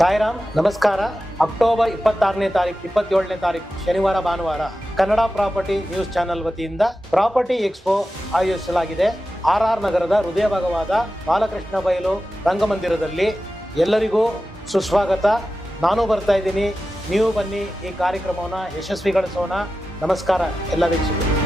ಸಾಯಿರಾಮ್ ನಮಸ್ಕಾರ. ಅಕ್ಟೋಬರ್ 26ನೇ ತಾರೀಕು 27ನೇ ತಾರೀಕು ಶನಿವಾರ ಭಾನುವಾರ ಕನ್ನಡ ಪ್ರಾಪರ್ಟಿ ನ್ಯೂಸ್ ಚಾನೆಲ್ ವತಿಯಿಂದ ಪ್ರಾಪರ್ಟಿ ಎಕ್ಸ್ಪೋ ಆಯೋಜಿಸಲಾಗಿದೆ. ಆರ್ ನಗರದ ಹೃದಯ ಭಾಗವಾದ ಬಾಲಕೃಷ್ಣ ಬಯಲು ರಂಗಮಂದಿರದಲ್ಲಿ ಎಲ್ಲರಿಗೂ ಸುಸ್ವಾಗತ. ನಾನು ಬರ್ತಾ ಇದ್ದೀನಿ, ನೀವು ಬನ್ನಿ, ಈ ಕಾರ್ಯಕ್ರಮವನ್ನು ಯಶಸ್ವಿಗೊಳಿಸೋಣ. ನಮಸ್ಕಾರ ಎಲ್ಲ ವೀಕ್ಷಕರು.